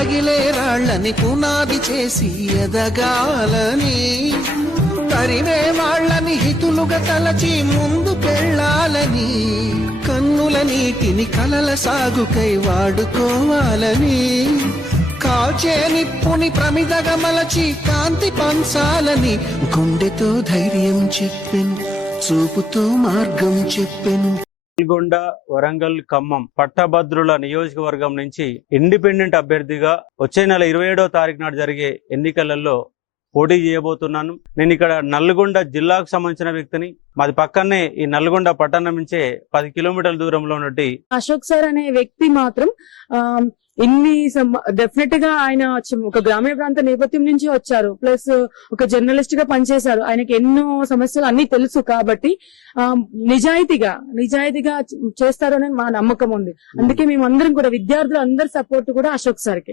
రగిలే రాళ్ళని పునాది చేసి ఎదగాలని, తరిమే వాళ్ళని హితులుగా తలచి ముందుకెళ్ళాలని, కన్నుల నీటిని కలల సాగుకై వాడుకోవాలని, కాల్చే నిప్పుని ప్రమిదగా మలచి కాంతి పంచాలని, గుండెతో ధైర్యం చెప్పెను, చూపుతో మార్గం చెప్పెను. నల్గొండ, వరంగల్, ఖమ్మం పట్టభద్రుల నియోజకవర్గం నుంచి ఇండిపెండెంట్ అభ్యర్థిగా వచ్చే నెల 27వ తారీఖు నాడు జరిగే ఎన్నికలలో పోటీ చేయబోతున్నాను. నేను ఇక్కడ నల్గొండ జిల్లాకు సంబంధించిన వ్యక్తిని. మాది పక్కనే ఈ నల్గొండ పట్టణం నుంచే 10 కిలోమీటర్ల దూరంలో ఉన్నట్టు అశోక్ సార్ అనే వ్యక్తి మాత్రం డెఫినెట్ గా ఆయన ఒక గ్రామీణ ప్రాంత నేపథ్యం నుంచి వచ్చారు, ప్లస్ ఒక జర్నలిస్ట్ గా పనిచేశారు. ఆయనకి ఎన్నో సమస్యలు అన్ని తెలుసు కాబట్టి నిజాయితీగా చేస్తారని మా నమ్మకం ఉంది. అందుకే మేమందరం కూడా విద్యార్థులు అందరి సపోర్ట్ కూడా అశోక్ సార్కి.